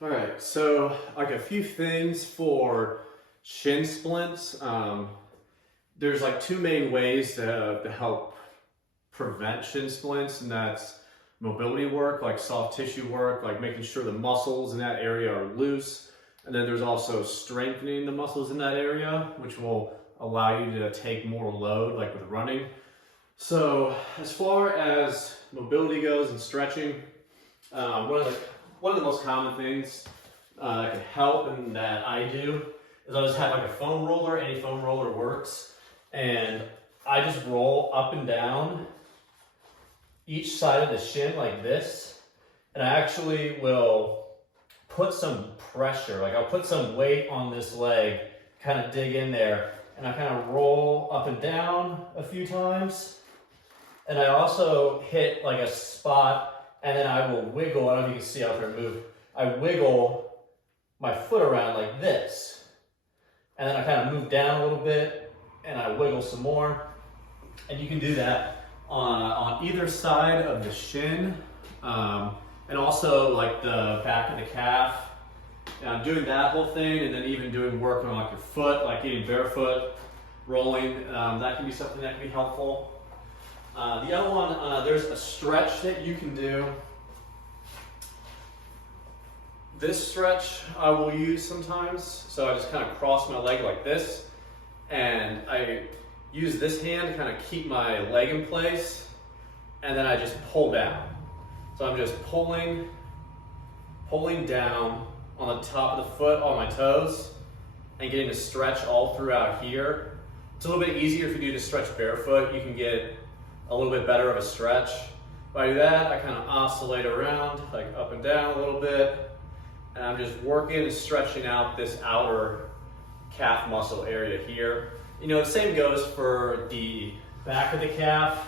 All right, so like a few things for shin splints. There's like two main ways to help prevent shin splints, and that's mobility work, like soft tissue work, like making sure the muscles in that area are loose. And then there's also strengthening the muscles in that area, which will allow you to take more load, like with running. So as far as mobility goes and stretching, one of the most common things that can help and that I do is I just have like a foam roller. Any foam roller works, and I just roll up and down each side of the shin like this, and I actually will put some pressure, like I'll put some weight on this leg, kind of dig in there, and I kind of roll up and down a few times. And I also hit like a spot, and then I will wiggle. I don't know if you can see out there move. I wiggle my foot around like this, and then I kind of move down a little bit, and I wiggle some more. And you can do that on either side of the shin, and also like the back of the calf. And I'm doing that whole thing, and then even doing work on like your foot, like getting barefoot, rolling. That can be something that can be helpful. The other one, there's a stretch that you can do. This stretch I will use sometimes. So I just kind of cross my leg like this, and I use this hand to kind of keep my leg in place, and then I just pull down. So I'm just pulling down on the top of the foot, on my toes, and getting a stretch all throughout here. It's a little bit easier if you do the stretch barefoot. You can get a little bit better of a stretch. If I do that, I kind of oscillate around, like up and down a little bit, and I'm just working and stretching out this outer calf muscle area here. You know, the same goes for the back of the calf.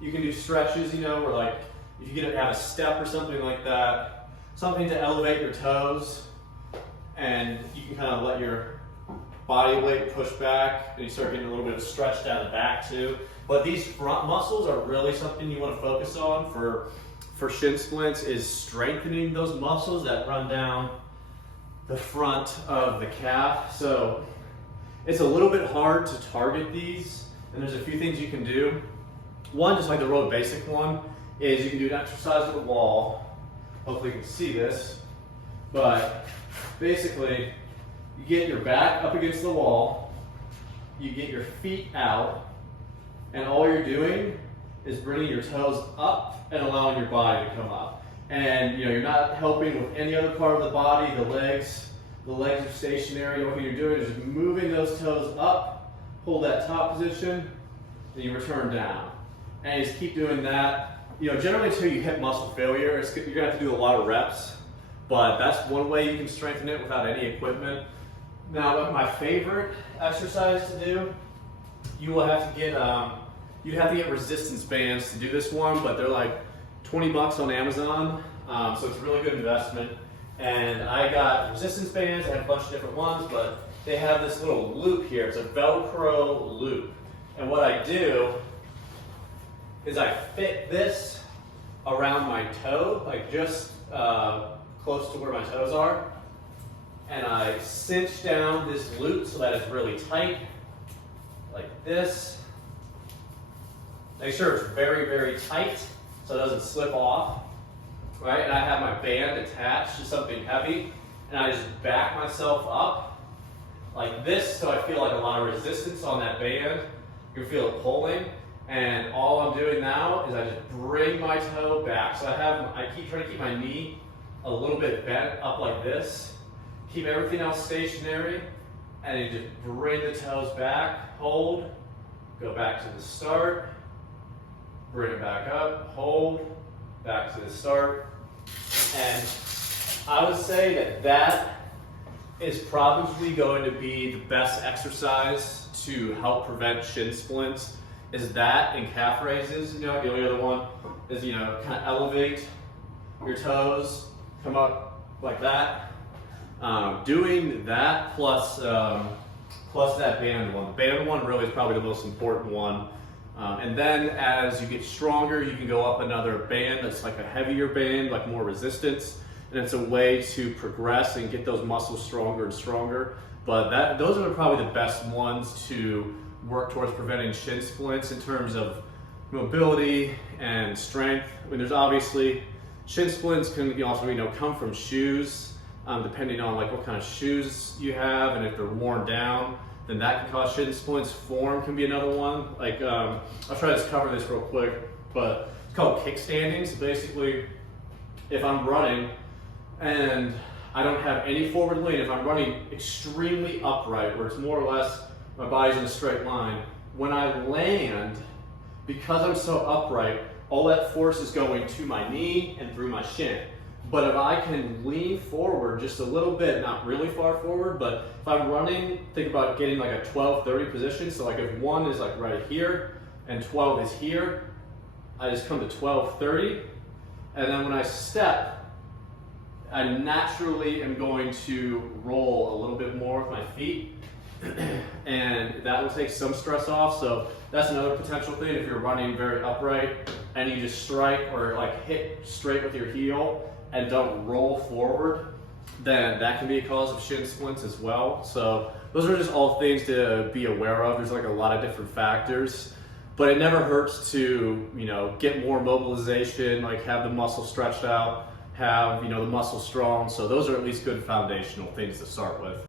You can do stretches, you know, where like if you have a step or something like that, something to elevate your toes, and you can kind of let your body weight push back, and you start getting a little bit of stretch down the back too. But these front muscles are really something you want to focus on for shin splints, is strengthening those muscles that run down the front of the calf. So it's a little bit hard to target these, and there's a few things you can do. One, just like the real basic one, is you can do an exercise with the wall. Hopefully you can see this, but basically you get your back up against the wall, you get your feet out, and all you're doing is bringing your toes up and allowing your body to come up. And you know, you're not helping with any other part of the body. The legs are stationary. What you're doing is just moving those toes up, hold that top position, then you return down. And you just keep doing that. You know, generally until you hit muscle failure, you're gonna have to do a lot of reps, but that's one way you can strengthen it without any equipment. Now, my favorite exercise to do, you will have to get, you'd have to get resistance bands to do this one, but they're like 20 bucks on Amazon, so it's a really good investment. And I got resistance bands. I have a bunch of different ones, but they have this little loop here. It's a Velcro loop. And what I do is I fit this around my toe, like just close to where my toes are. And I cinch down this loop so that it's really tight, like this. Make sure it's very, very tight so it doesn't slip off, right? And I have my band attached to something heavy, and I just back myself up like this so I feel like a lot of resistance on that band. You can feel it pulling, and all I'm doing now is I just bring my toe back. So I keep trying to keep my knee a little bit bent up like this, keep everything else stationary, and you just bring the toes back, hold, go back to the start, bring it back up, hold, back to the start. And I would say that that is probably going to be the best exercise to help prevent shin splints, is that and calf raises. You know, the only other one is, you know, kind of elevate your toes, come up like that. Doing that plus that band one. The band one really is probably the most important one. And then as you get stronger, you can go up another band that's like a heavier band, like more resistance. and it's a way to progress and get those muscles stronger and stronger. But those are probably the best ones to work towards preventing shin splints in terms of mobility and strength. I mean, there's obviously shin splints can also come from shoes, depending on like what kind of shoes you have, and if they're worn down, then that can cause shin splints. Form can be another one. Like I'll try to cover this real quick, but it's called kickstanding. So basically, if I'm running and I don't have any forward lean, if I'm running extremely upright, where it's more or less my body's in a straight line, when I land, because I'm so upright, all that force is going to my knee and through my shin. But if I can lean forward just a little bit, not really far forward, but if I'm running, think about getting like a 12-30 position. So like if 1 is like right here and 12 is here, I just come to 12-30. And then when I step, I naturally am going to roll a little bit more with my feet. And that will take some stress off. So that's another potential thing. If you're running very upright and you just strike or like hit straight with your heel and don't roll forward, then that can be a cause of shin splints as well. So those are just all things to be aware of. There's like a lot of different factors, but it never hurts to, get more mobilization, like have the muscle stretched out, have, the muscle strong. So those are at least good foundational things to start with.